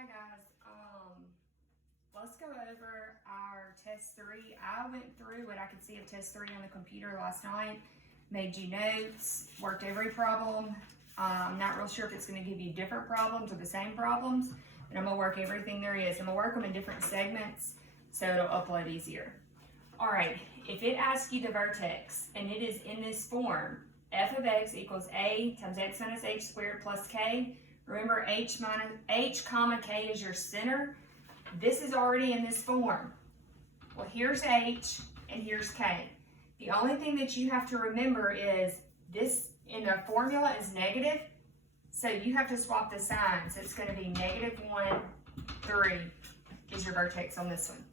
Hi guys, let's go over our test 3. I went through what I could see of test 3 on the computer last night, made you notes, worked every problem. I'm not real sure if it's going to give you different problems or the same problems, but I'm going to work everything there is. I'm going to work them in different segments so it'll upload easier. Alright, if it asks you the vertex and it is in this form, f of x equals a times x minus h squared plus k. Remember h comma k is your center. This is already in this form. Well, here's h and here's k. The only thing that you have to remember is this in the formula is negative, so you have to swap the signs. So it's going to be -1, 3 is your vertex on this one.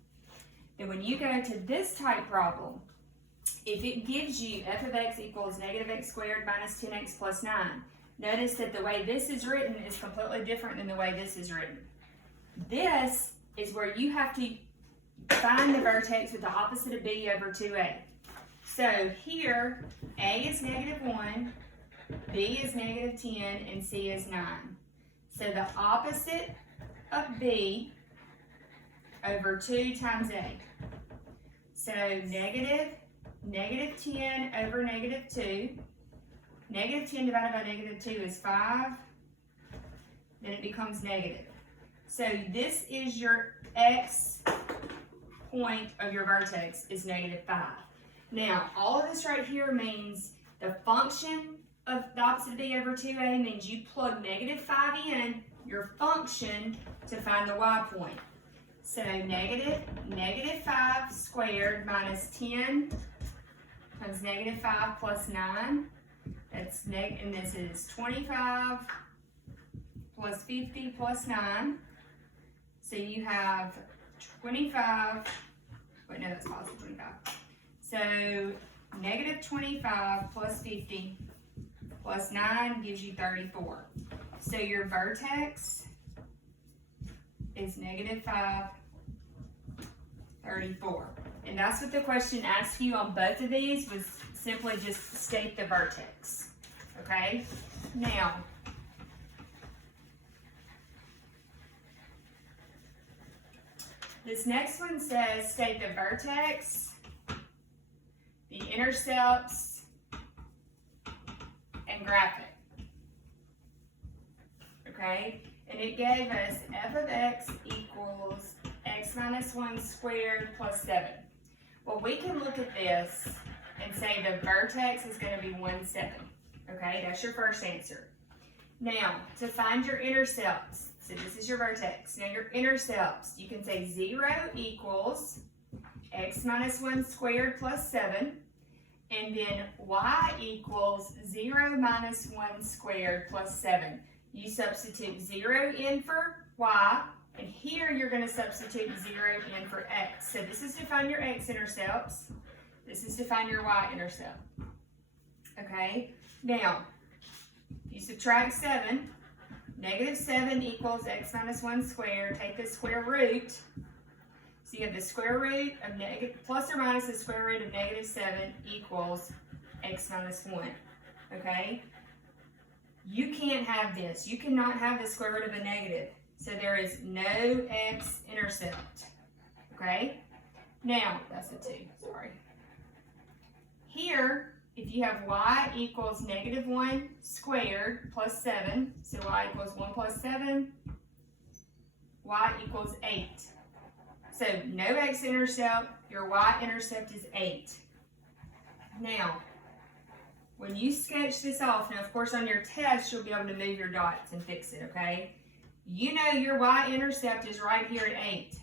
Then when you go to this type problem, if it gives you f of x equals -x squared minus 10x plus 9, notice that the way this is written is completely different than the way this is written. This is where you have to find the vertex with the opposite of b over 2a. So here, a is -1, b is -10, and c is 9. So the opposite of b over 2 times a. So -10 over -2. -10 divided by -2 is 5. Then it becomes negative. So this is your x point of your vertex is -5. Now, all of this right here means the function of the opposite of b over 2a means you plug -5 in your function to find the y point. So -5 squared minus 10 times -5 plus 9. That's and this is 25 plus 50 plus 9. So you have 25, wait, no, that's positive 25. So -25 plus 50 plus 9 gives you 34. So your vertex is -5, 34. And that's what the question asked you on both of these, was simply just state the vertex. Okay? Now, this next one says state the vertex, the intercepts, and graph it. Okay? And it gave us f of x equals x minus 1 squared plus 7. Well, we can look at this and say the vertex is going to be 1, 7. Okay, that's your first answer. Now, to find your intercepts, so this is your vertex. Now your intercepts, you can say 0 equals x minus 1 squared plus 7. And then y equals 0 minus 1 squared plus 7. You substitute 0 in for y, and here you're going to substitute 0 in for x. So this is to find your x intercepts. This is to find your y intercept. Okay, now you subtract 7. -7 equals x minus 1 squared. Take the square root. So you have the square root of plus or minus the square root of -7 equals x minus 1. Okay? You can't have this. You cannot have the square root of a negative. So there is no x intercept. Okay? Now, that's a 2, sorry. Here, if you have y equals -1 squared plus 7, so y equals 1 plus 7, y equals 8. So no x-intercept, your y-intercept is 8. Now, when you sketch this off, now of course on your test you'll be able to move your dots and fix it, okay? You know your y-intercept is right here at 8,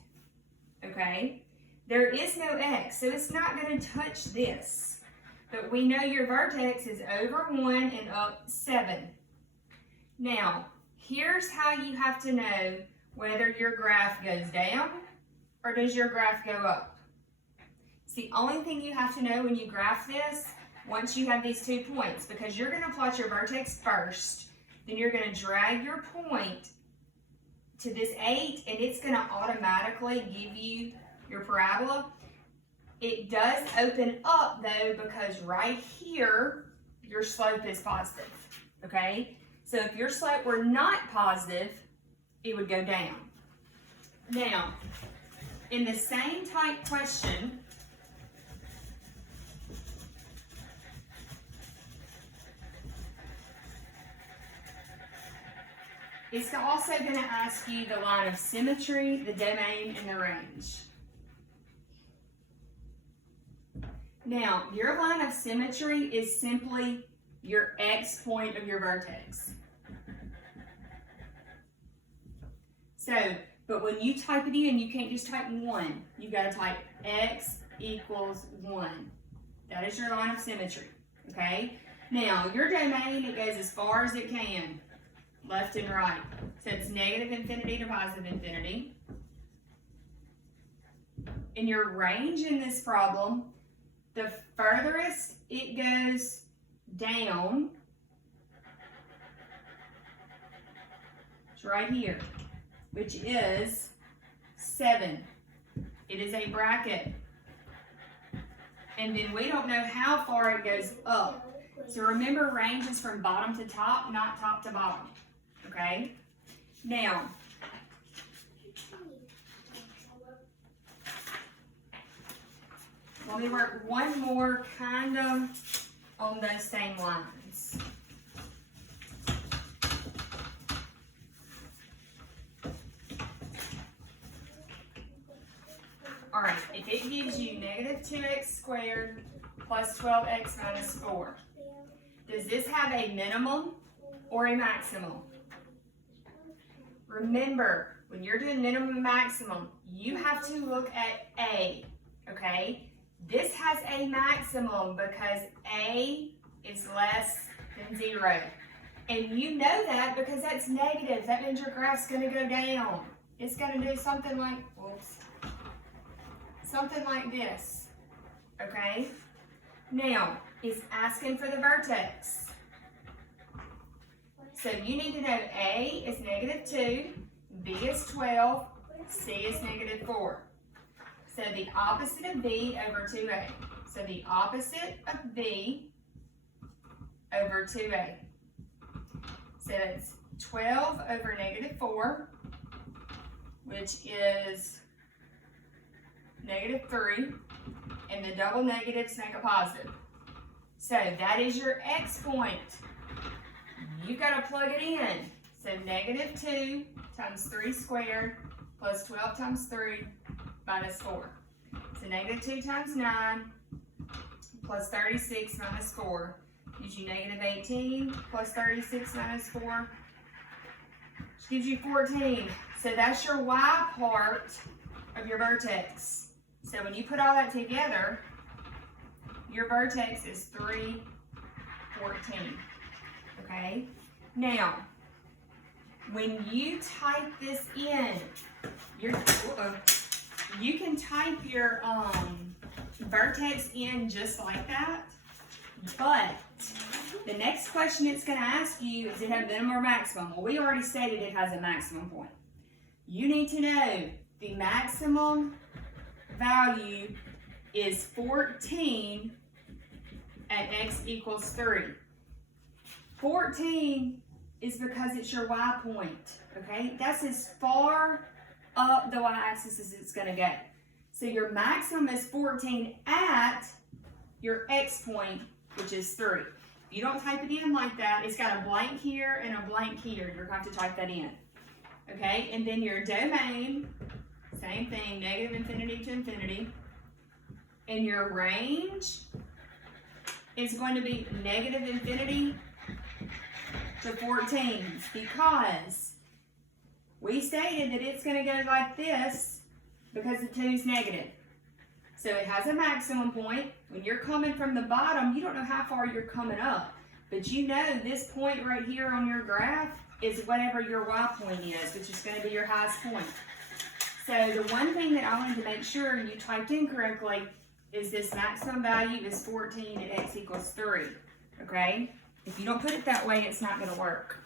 okay? There is no x, so it's not going to touch this. But we know your vertex is over 1 and up 7. Now, here's how you have to know whether your graph goes down or does your graph go up. It's the only thing you have to know when you graph this once you have these 2 points, because you're going to plot your vertex first, then you're going to drag your point to this 8, and it's going to automatically give you your parabola. It does open up though, because right here, your slope is positive, okay? So if your slope were not positive, it would go down. Now, in the same type question, it's also going to ask you the line of symmetry, the domain, and the range. Now, your line of symmetry is simply your X point of your vertex. So, but when you type it in, you can't just type 1. You've got to type X equals 1. That is your line of symmetry, okay? Now, your domain, it goes as far as it can, left and right. So it's negative infinity to positive infinity. In your range in this problem, the furthest it goes down, it's right here, which is 7. It is a bracket. And then we don't know how far it goes up. So remember, range is from bottom to top, not top to bottom. Okay? Now, let me work one more kind of on those same lines. All right, if it gives you negative 2x squared plus 12x minus 4, does this have a minimum or a maximum? Remember, when you're doing minimum and maximum, you have to look at A, okay? This has a maximum because A is less than 0. And you know that because that's negative. That means your graph's going to go down. It's going to do something like, whoops, something like this, okay? Now, it's asking for the vertex. So you need to know A is negative 2, B is 12, C is negative 4. So the opposite of B over 2A. So the opposite of B over 2A. So it's 12 over negative 4, which is negative 3, and the double negatives make a positive. So that is your X point. You've got to plug it in. So negative 2 times 3 squared plus 12 times 3 minus 4. So negative 2 times 9 plus 36 minus 4 gives you negative 18 plus 36 minus 4, which gives you 14. So that's your Y part of your vertex. So when you put all that together, your vertex is 3, 14. Okay? Now, when you type this in, you can type your vertex in just like that, but the next question it's going to ask you is, it have minimum or maximum? Well, we already stated it has a maximum point. You need to know the maximum value is 14 at x equals 3. 14 is because it's your Y point, okay? That's as far up the Y-axis as it's going to go. So your maximum is 14 at your X point, which is 3. If you don't type it in like that, it's got a blank here and a blank here. You're going to have to type that in, okay? And then your domain, same thing, negative infinity to infinity. And your range is going to be negative infinity to 14, because we stated that it's going to go like this because the 2 is negative. So it has a maximum point. When you're coming from the bottom, you don't know how far you're coming up, but you know this point right here on your graph is whatever your Y point is, which is going to be your highest point. So the one thing that I wanted to make sure you typed in correctly is this maximum value is 14 at x equals 3, okay? If you don't put it that way, it's not going to work.